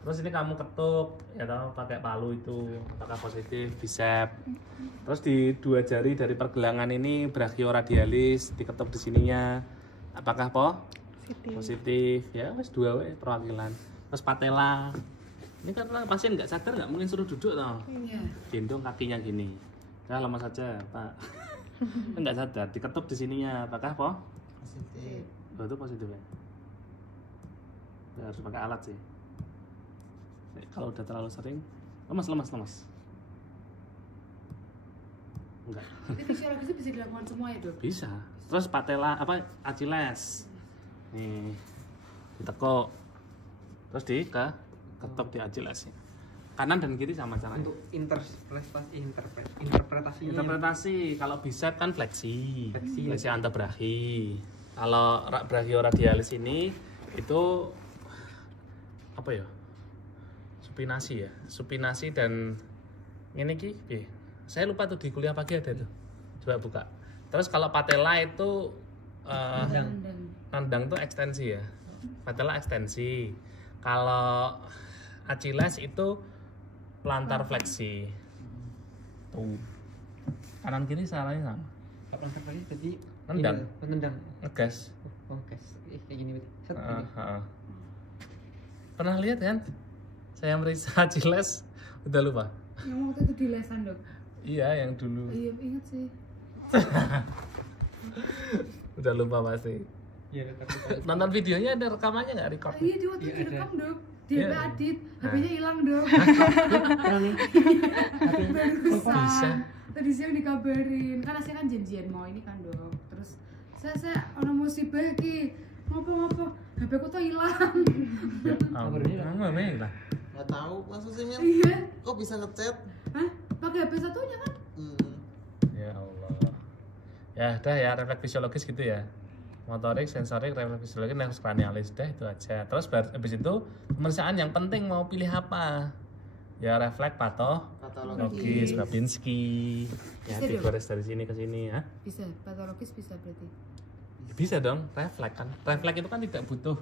Terus ini kamu ketuk ya tahu pakai palu itu apakah positif bicep. Terus di dua jari dari pergelangan ini brachioradialis diketuk di sininya. Apakah positif ya wes dua perwakilan. Terus patella. Ini kan pasien nggak sadar nggak mungkin suruh duduk toh. Iya. Gendong kakinya gini. Nah, lemas saja, Pak. Enggak sadar, diketuk di sininya. Apakah Positif. Oh, itu positif ya? Ya, harus pakai alat sih. Kalau udah terlalu sering, lemas. Enggak. Itu fisiologisnya bisa dilakukan semua ya, Dok? Bisa. Terus patella Achilles. Nih. Ditekuk. Terus ketuk di Achilles. Kanan dan kiri sama caranya. Untuk interpretasinya. Interpretasi kalau bicep kan fleksi antebrachi. Kalau brachioradialis ini itu apa ya? Supinasi dan ini saya lupa tuh di kuliah pagi ada tuh. Coba buka. Terus kalau patella itu nandang tuh ekstensi ya. Patella ekstensi. Kalau Achilles itu plantar fleksi. Tuh. Kanan kiri salahnya sama. Kapan terjadi berarti Nendang. Ngegas. Oh, guys. Kayak gini berarti. Pernah lihat kan? Saya meriksa Achilles udah lupa. Yang waktu itu di lesan, Dok? Iya, yang dulu. Iya, ingat sih. Udah lupa pasti. Iya, tapi Nonton videonya ada rekamannya nggak record? Iya, dia waktu itu Iya, ada. direkam, Dok. Dia Iya. Adit, HP-nya hilang, Dok. Bisa. Tadi siang dikabarin, kan saya kan janjian mau ini kan, Dok. Terus saya ono musibah iki. Ngopo-ngopo, HP ku tuh hilang. Ya ampun. Lah. Nggak tahu maksudnya Iya. kok bisa ngechat. Hah? Pakai HP satunya kan? Ya Allah. Ya udah ya refleks fisiologis gitu ya. Motorik, sensorik, refleks fisiologis, nervus cranialis, udah itu aja. Terus habis itu pemeriksaan yang penting mau pilih apa? Ya refleks patologis, Babinski. Ya Bisa digores dari sini ke sini ya. Bisa, patologis bisa berarti. Bisa dong, refleks kan. Refleks itu kan tidak butuh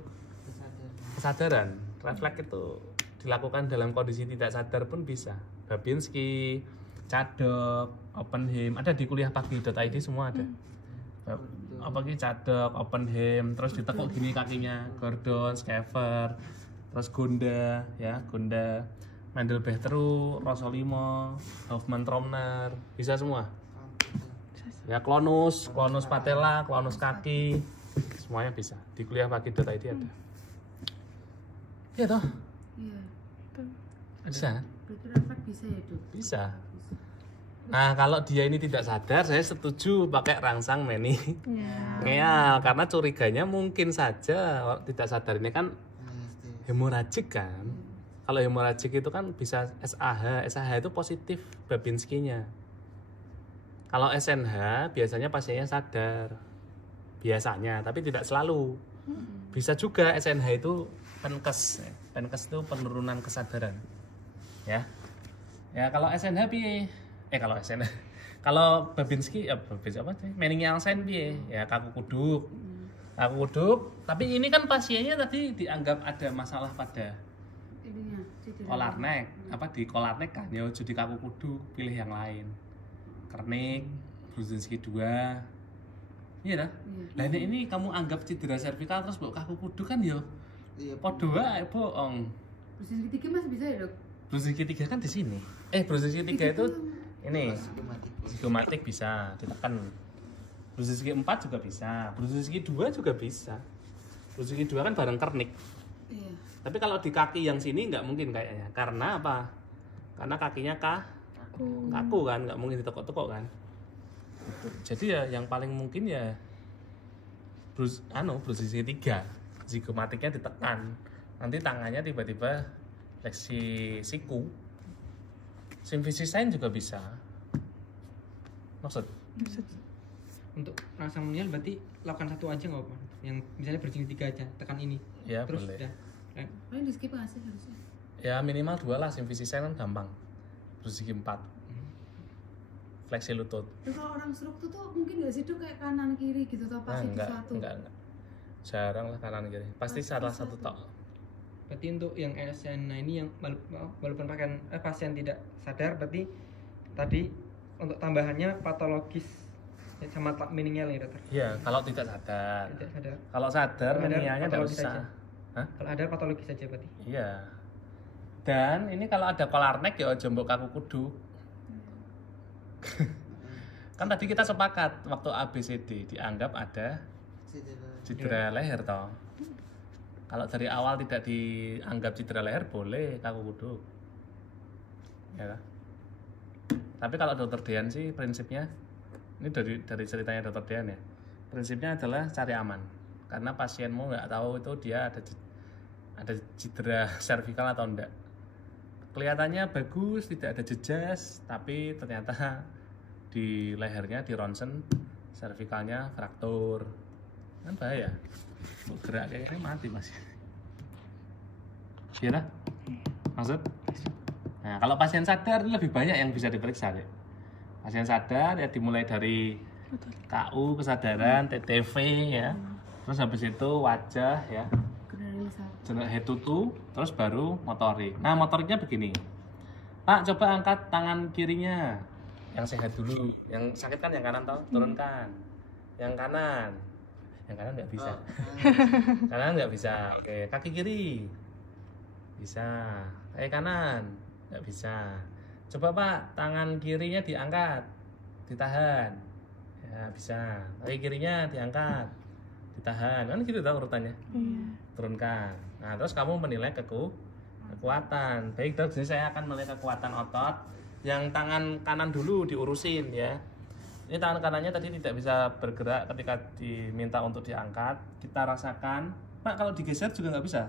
kesadaran. Refleks itu dilakukan dalam kondisi tidak sadar pun bisa. Babinski, Cadok, Oppenheim, ada di kuliahpagi.id semua ada. Apa ki Cadok, Oppenheim, terus ditekuk gini kakinya, Gordon, Schaefer, terus Gonda, ya Gonda, Mendelbehteru, Rosolimo, Hoffman Tromner, bisa semua. Ya klonus patella, klonus kaki, semuanya bisa. Di kuliahpagi.id ada. Iya toh? Iya. Bisa. Berarti refleks bisa ya, Dok? Bisa. Nah, kalau dia ini tidak sadar, saya setuju pakai rangsang meni. Ya, karena curiganya mungkin saja tidak sadar ini kan hemoragik kan. Kalau hemoragik itu kan bisa SAH itu positif Babinski-nya. Kalau SNH biasanya pasiennya sadar. Biasanya, tapi tidak selalu. Bisa juga SNH itu penkes. Penkes itu penurunan kesadaran. Ya. Ya, kalau SNH piye? Kalau Babinski Babinski apa sih? Meningeal sign piye? Ya kaku kuduk. Tapi ini kan pasiennya tadi dianggap ada masalah pada Ininya, kolar neck, di kolar neck kan ya jadi kaku kuduk, pilih yang lain. Kernik, Brudzinski 2. Iya dah. Lah ini kamu anggap cedera servikal terus bawa kaku kuduk kan ya? Iya. Podo wae bohong. Brudzinski 3 masih bisa ya, Dok? Brudzinski 3 kan di sini. Brudzinski 3 itu ini Psikomatik. psikomatik bisa ditekan. Brudzinski 4 juga bisa. Brudzinski 2 juga bisa. Brudzinski 2 kan bareng kernik. Iya. Tapi kalau di kaki yang sini nggak mungkin kayaknya. Karena apa? Karena kakinya kaku kan, nggak mungkin ditekuk-tekuk kan. Jadi ya yang paling mungkin ya Brudzinski 3. Zigomatiknya ditekan. Nanti tangannya tiba-tiba fleksi siku. Simfisisain juga bisa. Maksud? untuk rangsang menial berarti lakukan satu aja nggak apa? Yang misalnya Brudzinski 3 aja, tekan ini. Ya Terus boleh. udah. Paling di skip nggak sih harusnya? Ya minimal 2 lah, simfisisain kan gampang. Brudzinski 4. Fleksi lutut. Terus kalau orang stroke tuh mungkin nggak sih, Dok, kayak kanan kiri gitu atau pasti di satu? Enggak. Jarang lah kanan kiri. Pasti salah satu tok. Berarti untuk yang SN ini yang walaupun pasien tidak sadar, berarti tadi untuk tambahannya patologis sama meninggal ya dokter. Iya, kalau tidak sadar. Tidak sadar. Kalau sadar Kalau ada meninggalnya tidak patologis usah. saja. Hah? Kalau ada patologis saja berarti. Iya. Dan ini kalau ada kolarnek ya ojo mbok kaku kudu. Kan tadi kita sepakat waktu ABCD dianggap ada cedera leher toh. Kalau dari awal tidak dianggap cedera leher boleh kaku kudu. Ya. Kan? Tapi kalau dokter Dean sih prinsipnya ini dari ceritanya dokter Dean ya. Prinsipnya adalah cari aman. Karena pasienmu nggak tahu itu dia ada cedera servikal atau enggak. Kelihatannya bagus, tidak ada jejas, tapi ternyata di lehernya, di ronsen servikalnya fraktur. Kan bahaya. Gerak kayak gini mati mas. Iya lah? Maksud? Nah, kalau pasien sadar lebih banyak yang bisa diperiksa deh. Pasien sadar ya dimulai dari KU kesadaran, TTV ya. Terus habis itu wajah ya. Head to toe, terus baru motorik. Nah, motoriknya begini. Pak, coba angkat tangan kirinya. Yang sehat dulu. Yang sakit kan yang kanan toh, turunkan. Yang kanan. Yang kanan nggak bisa. Kanan nggak bisa. Oke, kaki kiri. Bisa. Kaki kanan nggak bisa. Coba Pak, tangan kirinya diangkat, ditahan. Ya, bisa. Kaki kirinya diangkat, ditahan. Kan gitu tau urutannya. Turunkan. Nah, terus kamu menilai kekuatan. Baik, dok, jadi saya akan menilai kekuatan otot. Yang tangan kanan dulu diurusin ya. Ini tangan kanannya tadi tidak bisa bergerak ketika diminta untuk diangkat. Kita rasakan. Pak, kalau digeser juga nggak bisa.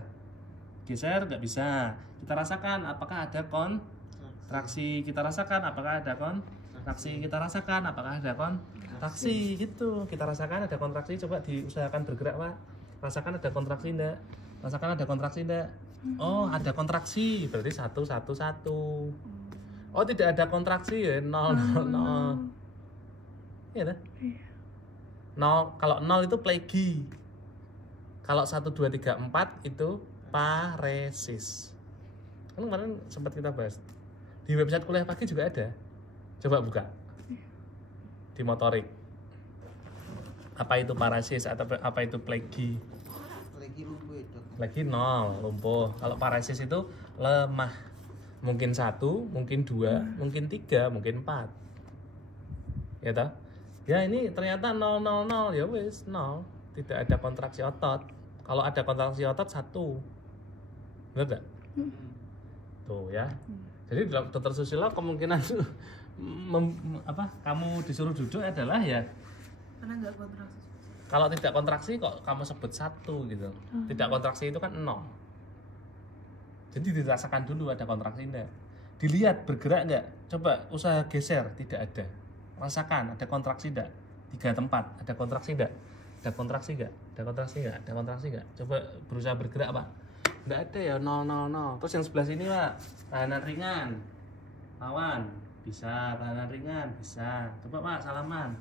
Geser nggak bisa. Kita rasakan apakah ada kontraksi. Kita rasakan apakah ada kontraksi. Kita rasakan apakah ada kontraksi. Gitu. Kita rasakan ada kontraksi. Coba diusahakan bergerak, Pak. Rasakan ada kontraksi enggak? Rasakan ada kontraksi enggak? Oh, ada kontraksi. Berarti 1 1 1. Oh, tidak ada kontraksi ya 0 0 0. Iya kan? Iya. 0, kalau 0 itu plegi. Kalau 1 2 3 4 itu paresis. Kan kemarin sempat kita bahas. Di website kuliah pagi juga ada. Coba buka. Di motorik. Apa itu paresis atau apa itu plegi? Plegi lumpuh itu. Plegi 0, lumpuh. Kalau paresis itu lemah. Mungkin 1, mungkin 2, mungkin 3, mungkin 4. Ya toh? Ya ini ternyata 0 0 0 ya wis 0. Tidak ada kontraksi otot. Kalau ada kontraksi otot 1. Benar enggak? Tuh ya. Jadi dalam dokter Susilo kemungkinan kamu disuruh duduk adalah ya Karena nggak kontraksi. kalau tidak kontraksi kok kamu sebut 1 gitu. Tidak kontraksi itu kan 0. Jadi dirasakan dulu ada kontraksi enggak. Dilihat bergerak enggak. Coba usaha geser, tidak ada. Rasakan ada kontraksi enggak. 3 tempat, ada kontraksi enggak. Ada kontraksi enggak? Ada kontraksi enggak? Ada kontraksi enggak? Coba berusaha bergerak, Pak. Enggak ada ya, 0 0 0. Terus yang sebelah sini, Pak. Tahanan ringan. Lawan. Bisa, tahanan ringan, bisa. Coba, Pak, salaman.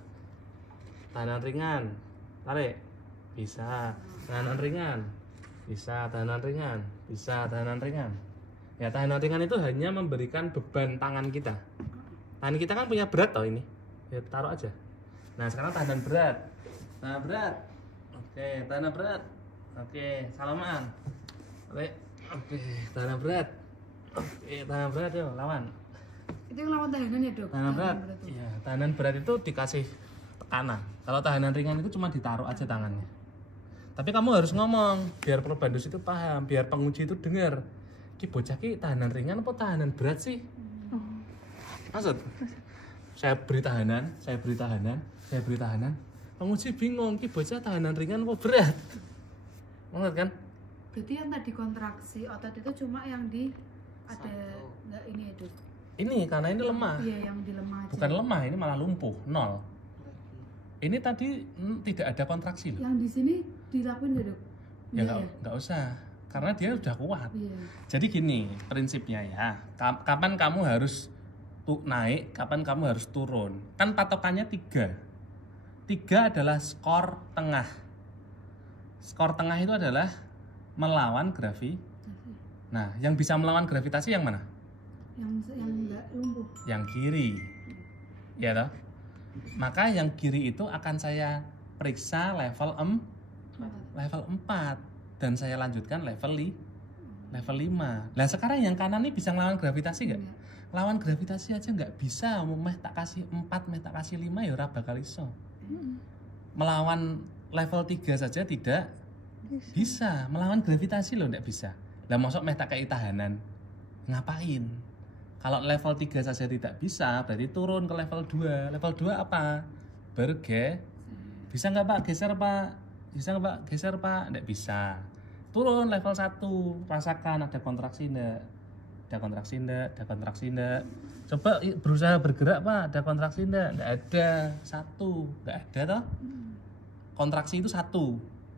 Tahanan ringan. Tarik. Bisa. Tahanan ringan. Bisa, tahanan ringan. Bisa, tahanan ringan. Ya, tahanan ringan itu hanya memberikan beban tangan kita. Tangan kita kan punya berat toh ini. Ya, taruh aja. Nah, sekarang tahanan berat. Tahanan berat. Oke, tahanan berat. Oke, salaman. Oke, tahanan berat. Oke, tahanan berat yuk, lawan. Itu yang lawan tahanan ya, Dok? Tahanan berat. Iya, tahanan berat itu dikasih tekanan. Kalau tahanan ringan itu cuma ditaruh aja tangannya. Tapi kamu harus ngomong biar probandus itu paham, biar penguji itu dengar. Ki bocah ki tahanan ringan apa tahanan berat sih? Maksud? Saya beri tahanan. Penguji bingung, ki bocah tahanan ringan apa berat? Maksud kan? Berarti yang tadi kontraksi otot itu cuma yang ada nggak ini ya, Dok? Ini karena ini lemah. Iya, yang di lemah aja. Bukan lemah, ini malah lumpuh, 0. Ini tadi tidak ada kontraksi loh. Yang di sini dilakuin nggak, Dok? Ya nggak usah, karena dia udah kuat. Iya. Jadi gini prinsipnya ya, kapan kamu harus naik, kapan kamu harus turun. Kan patokannya 3. 3 adalah skor tengah. Skor tengah itu adalah melawan Nah, yang bisa melawan gravitasi yang mana? Yang enggak lumpuh. Yang kiri. Ya toh? Maka yang kiri itu akan saya periksa level 4 dan saya lanjutkan level 5. Nah, sekarang yang kanan ini bisa ngelawan gravitasi nggak? Lawan gravitasi aja nggak bisa. Meh tak kasih 4, meh tak kasih 5 ya ora bakal iso. Melawan level 3 saja tidak bisa. Melawan gravitasi loh nggak bisa. Lah mosok meh tak kayak tahanan. Ngapain? Kalau level 3 saja tidak bisa, berarti turun ke level 2. Level 2 apa? Bisa nggak Pak? Geser Pak? Bisa nggak Pak? Geser Pak? Nggak bisa. Turun level 1. Rasakan ada kontraksi nggak? Ada kontraksi nggak? Ada kontraksi nggak? Coba berusaha bergerak Pak, ada kontraksi nggak? Nggak ada. 1. Nggak ada toh? Kontraksi itu 1.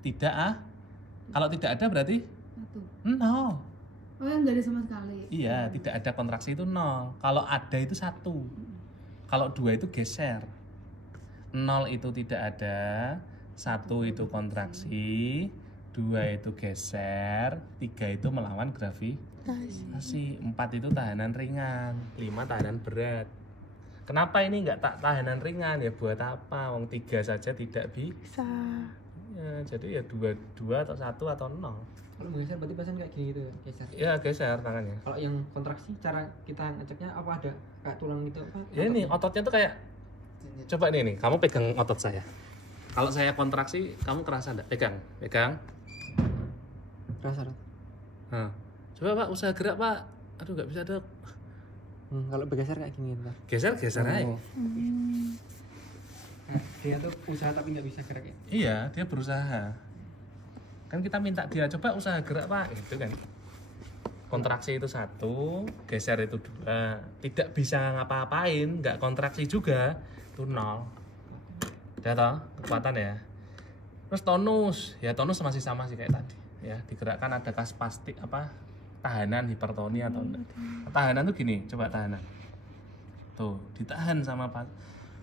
Tidak Kalau tidak ada berarti 1. 0. Oh, yang nggak ada sama sekali. Iya, tidak ada kontraksi itu 0. Kalau ada itu 1. Kalau 2 itu geser. 0 itu tidak ada, 1 itu kontraksi, 2 itu geser, 3 itu melawan gravitasi, 4 itu tahanan ringan, 5 tahanan berat. Kenapa ini nggak tahanan ringan? Ya buat apa? Wong 3 saja tidak bisa. Ya, jadi ya 2 atau 1 atau 0. Kalau geser berarti pasien kayak gini gitu ya, geser. Ya geser tangannya. Kalau yang kontraksi cara kita ngeceknya apa, ada kayak tulang gitu apa? Ya ini ototnya tuh kayak, coba nih, kamu pegang otot saya. Kalau saya kontraksi, kamu kerasa enggak? Pegang. Rasa. Nah, coba Pak, usaha gerak Pak. Aduh nggak bisa Dok. Kalau bergeser kayak gini gitu. Geser aja. Nah, dia tuh usaha tapi nggak bisa gerak ya? Iya, dia berusaha. Kan kita minta dia coba usaha gerak Pak, gitu kan. Kontraksi itu 1, geser itu 2. Tidak bisa ngapa-ngapain, nggak kontraksi juga, itu 0. Udah toh, kekuatan ya. Terus tonus, ya tonus masih sama sih kayak tadi. Ya, digerakkan ada kas pasti tahanan, hipertoni atau enggak. Tahanan tuh gini, coba tahanan. Tuh, ditahan sama Pak.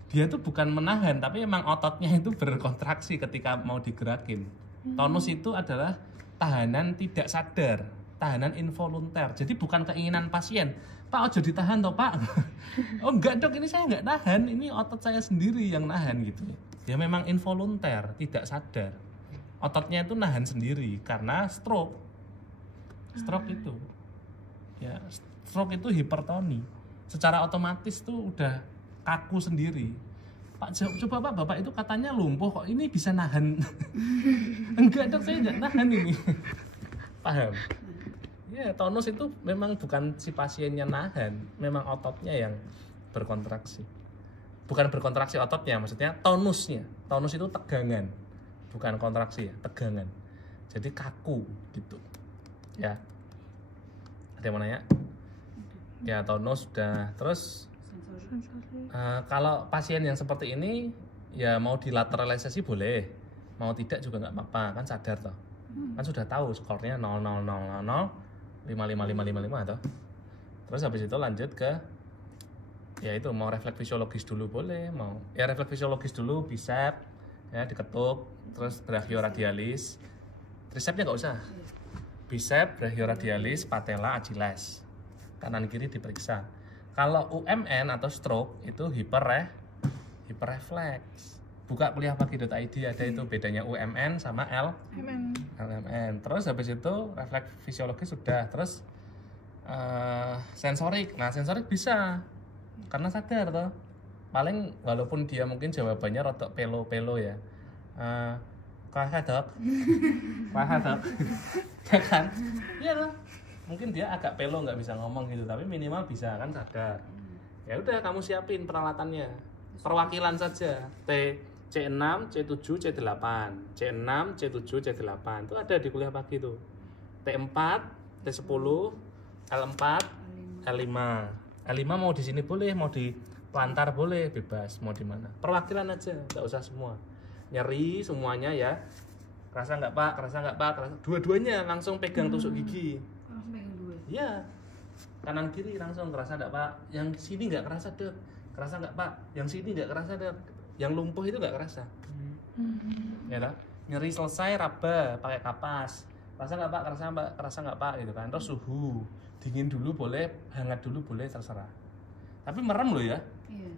Dia tuh bukan menahan, tapi emang ototnya itu berkontraksi ketika mau digerakin. Tonus itu adalah tahanan tidak sadar, tahanan involunter. Jadi bukan keinginan pasien. Pak, ojo ditahan toh Pak. Oh enggak Dok, ini saya enggak nahan, ini otot saya sendiri yang nahan gitu. Ya memang involunter, tidak sadar. Ototnya itu nahan sendiri karena stroke. Stroke itu, ya stroke itu hipertoni. Secara otomatis tuh udah kaku sendiri. Pak, coba Pak, Bapak itu katanya lumpuh kok ini bisa nahan. Enggak Dok, saya enggak nahan ini. Paham? Ya, tonus itu memang bukan si pasiennya nahan, memang ototnya yang berkontraksi. Bukan berkontraksi ototnya, maksudnya tonusnya. Tonus itu tegangan, bukan kontraksi ya, tegangan. Jadi kaku gitu. Ya. Ada yang mau nanya? Ya, tonus sudah. Terus kalau pasien yang seperti ini ya mau dilateralisasi boleh, mau tidak juga nggak apa-apa, kan sadar toh, kan sudah tahu skornya 0 0 0 0 0 5 5 5 5 5 toh. Terus habis itu lanjut ke ya itu mau refleks fisiologis dulu boleh, mau ya refleks fisiologis dulu, bicep ya diketuk, terus brachioradialis, tricepsnya nggak usah, bicep, brachioradialis, patella, achiles, kanan kiri diperiksa. Kalau UMN atau stroke itu hiperrefleks. Buka kuliahpagi.id ada itu bedanya UMN sama LMN. Terus habis itu refleks fisiologis sudah. Terus sensorik. Nah, sensorik bisa karena sadar toh. Paling walaupun dia mungkin jawabannya rotok pelo-pelo ya. Kerasa Dok. Ya kan? Iya toh. Mungkin dia agak pelo nggak bisa ngomong gitu, tapi minimal bisa kan sadar. Ya udah kamu siapin peralatannya, perwakilan saja. C6, C7, C8, C6, C7, C8 itu ada di kuliah pagi tuh. T4, T10, L4, L5. L5 mau di sini boleh, mau di Pelantar boleh, bebas mau di mana. Perwakilan aja, nggak usah semua. Nyeri semuanya ya. Kerasa nggak Pak? Kerasa nggak Pak? Kerasa. Dua-duanya langsung pegang tusuk gigi. Iya, kanan kiri langsung kerasa enggak Pak? Yang sini nggak kerasa Dok. Kerasa nggak Pak? Yang sini nggak kerasa Dok. Yang lumpuh itu nggak kerasa. Ya lah. Nyeri selesai raba pakai kapas. Kerasa nggak Pak? Kerasa nggak Pak? Gitu kan. Terus suhu, dingin dulu boleh, hangat dulu boleh, terserah. Tapi merem loh ya. Iya.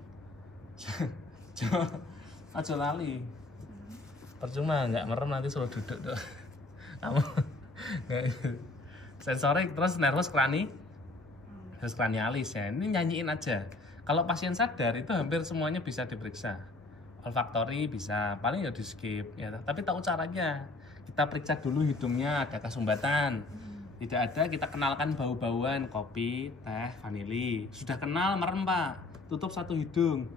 Aja lali. Percuma nggak merem nanti suruh duduk tuh. Kamu sensorik terus nervus cranialis ya. Ini nyanyiin aja. Kalau pasien sadar itu hampir semuanya bisa diperiksa. Olfaktori bisa, paling ya di skip ya. Tapi tahu caranya. Kita periksa dulu hidungnya ada kesumbatan. Tidak ada, kita kenalkan bau-bauan kopi, teh, vanili. Sudah kenal merem Pak. Tutup satu hidung.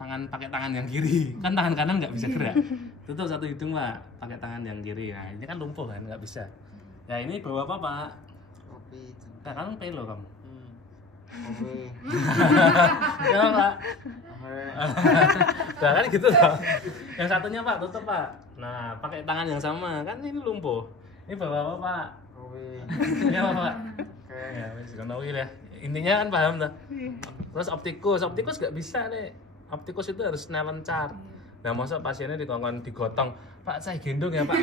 Pakai tangan yang kiri. Kan tangan kanan nggak bisa gerak. Tutup satu hidung Pak, pakai tangan yang kiri. Nah, ini kan lumpuh kan, nggak bisa. Ya ini bawa apa Pak? Kopi. Nah, kan pelo kamu. Kopi. Ya Pak. Kopi. Nah kan gitu loh. Yang satunya Pak, tutup Pak. Nah, pakai tangan yang sama. Kan ini lumpuh. Ini bawa apa Pak? Kopi. Ini apa Pak? Oke. Ya, wis kono ya. Intinya kan paham tuh. Terus optikus nggak bisa nih. Optikus itu harus nelencar. Nah, masa pasiennya digotong, Pak saya gendong ya Pak,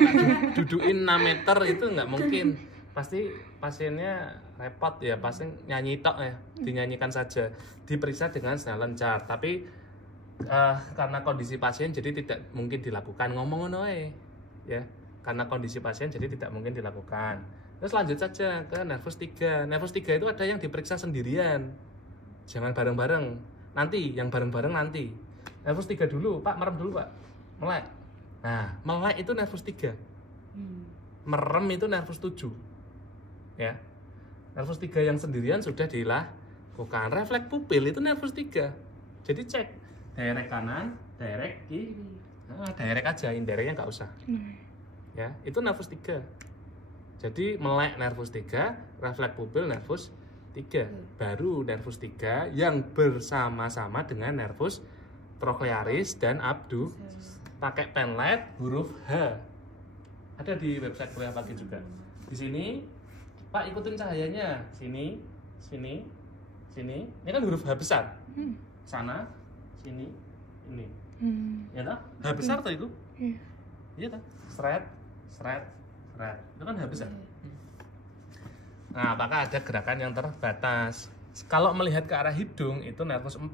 dudukin 6 meter itu nggak mungkin. Pasti pasiennya repot ya, pasti nyanyi tok ya, dinyanyikan saja. Diperiksa dengan nelencar. Tapi karena kondisi pasien jadi tidak mungkin dilakukan ngomong ya. Karena kondisi pasien jadi tidak mungkin dilakukan. Terus lanjut saja ke nervus 3. Nervus 3 itu ada yang diperiksa sendirian. Jangan bareng-bareng. Nanti, yang bareng-bareng nanti. Nervus 3 dulu, Pak, merem dulu, Pak. Melek. Nah, melek itu nervus 3. Merem itu nervus 7. Ya. Nervus 3 yang sendirian sudah dilakukan. Refleks pupil itu nervus 3. Jadi cek direct kanan, direct kiri. Nah, direct aja, indirectnya nggak usah. Ya, itu nervus 3. Jadi melek nervus 3, refleks pupil nervus 3. Baru nervus 3 yang bersama-sama dengan nervus trochlearis dan abdu. Pakai penlight huruf H. Ada di website Kuliah Pagi juga. Di sini, Pak ikutin cahayanya. Sini, sini, sini. Ini kan huruf H besar. Sana, sini, ini. Ya toh? H besar toh itu? Iya toh? Seret, seret, seret. Itu kan H besar. Nah, apakah ada gerakan yang terbatas? Kalau melihat ke arah hidung itu nervus 4.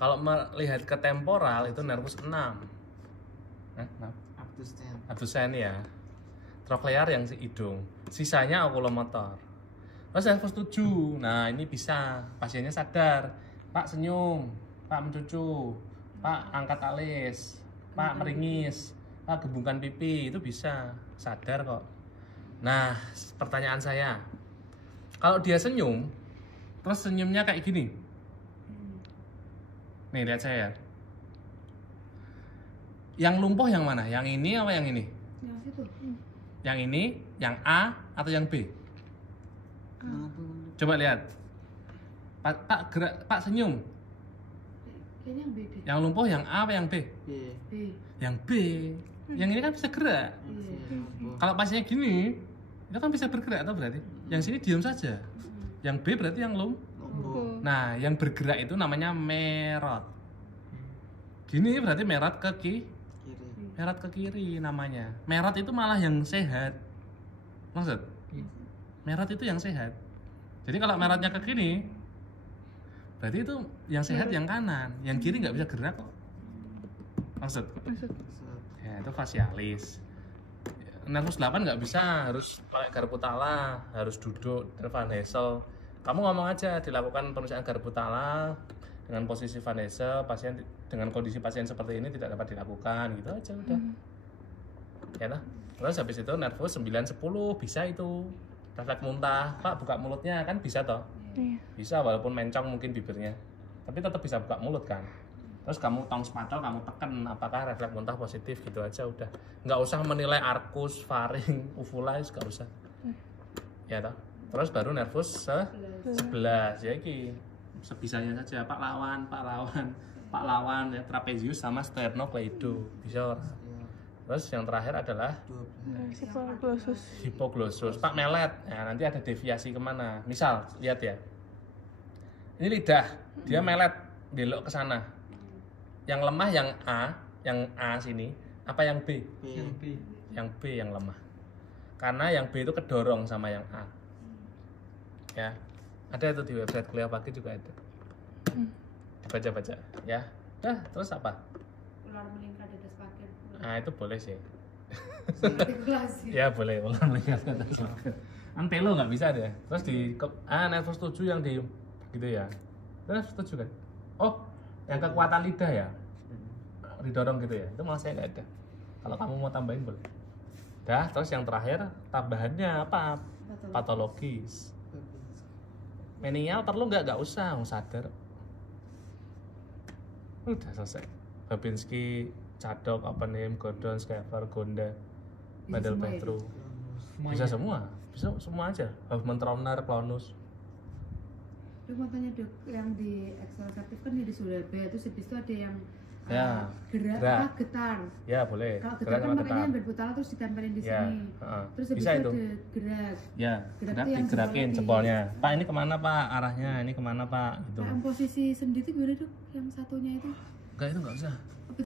Kalau melihat ke temporal itu nervus 6. Abdusen ya. Troklear yang si hidung. Sisanya okulomotor. Terus nervus 7. Nah, ini bisa pasiennya sadar. Pak senyum, Pak mencucu, Pak angkat alis, Pak meringis, Pak gebungkan pipi, itu bisa sadar kok. Nah, pertanyaan saya, kalau dia senyum, terus senyumnya kayak gini. Nih, lihat saya. Yang lumpuh yang mana? Yang ini apa yang ini? Yang situ. Yang ini, yang A atau yang B? Coba lihat. Pak gerak, Pak senyum. Kayaknya yang B. Yang lumpuh yang A apa yang B? B. Yang B. Yang ini kan bisa gerak. Kalau pasiennya gini, itu kan bisa bergerak atau berarti? Yang sini diam saja. Yang B berarti yang lumpuh. Nah, yang bergerak itu namanya merot. Gini berarti merot ke kiri. Merot ke kiri namanya. Merot itu malah yang sehat. Maksud? Merot itu yang sehat. Jadi kalau merotnya ke kiri, berarti itu yang sehat yang kanan. Yang kiri nggak bisa gerak kok. Maksud? Ya, itu fasialis. Nervus 8 nggak bisa, harus pakai garpu tala, harus duduk, Van Hessel. Kamu ngomong aja, dilakukan pemeriksaan garpu tala dengan posisi Van Hessel, pasien dengan kondisi pasien seperti ini tidak dapat dilakukan, gitu aja udah. Ya nah. Terus habis itu nervus 9, 10 bisa itu. Refleks muntah, Pak buka mulutnya kan bisa toh? Bisa walaupun mencong mungkin bibirnya, tapi tetap bisa buka mulut kan. Terus kamu tong spatel, kamu tekan apakah refleks muntah positif gitu aja udah. Nggak usah menilai arkus, faring, uvula, nggak usah. Ya toh. Terus baru nervus 11 ya iki. Sebisanya saja Pak lawan ya trapezius sama sternocleido bisa. Terus yang terakhir adalah hipoglossus. Pak melet. Nah, nanti ada deviasi kemana? Misal lihat ya. Ini lidah, dia melet belok ke sana. Yang lemah yang A sini, apa yang B? Yang B. Yang B yang lemah. karena yang B itu kedorong sama yang A. Ya, ada itu di website Kuliah Pagi juga ada. Dibaca-baca, ya. Nah, terus apa? Ular melingkar di atas pagar. Nah, itu boleh sih. Seperti kelas. Ya boleh, ular melingkar di atas pagar. Antelo nggak bisa deh. Terus di nervus 7 yang di gitu ya. Terus 7 kan? Oh, yang kekuatan lidah ya. Didorong gitu ya. Itu malah saya nggak ada. Kalau kamu mau tambahin boleh. Dah, terus yang terakhir tambahannya apa? Patologis. Menial perlu nggak usah, mau sadar. Udah selesai. Babinski, Cadok, Oppenheim, Gordon, Schaeffer, Gonda, Mendel semua Petru. Semuanya. Bisa semua. Bisa semua aja. Hoffmann Trauner, Clonus. Dok mau tanya dok, yang di ekselsatif kan di Surabaya, terus habis itu ada yang Ya, gerak, gerak. apa, getar. Ya boleh. Kalau Gerak getar kan sama makanya getar. yang berputar terus ditempelin di Ya, sini. heeh. Terus habis Bisa itu itu. ada gerak. Ya, Gerak gerak tuh yang digerakin jempolnya di- jempolnya. Pak ini kemana pak? Arahnya ini kemana pak? Gitu. Nah, posisi sendi itu gimana dok? Yang satunya itu? Enggak itu nggak usah.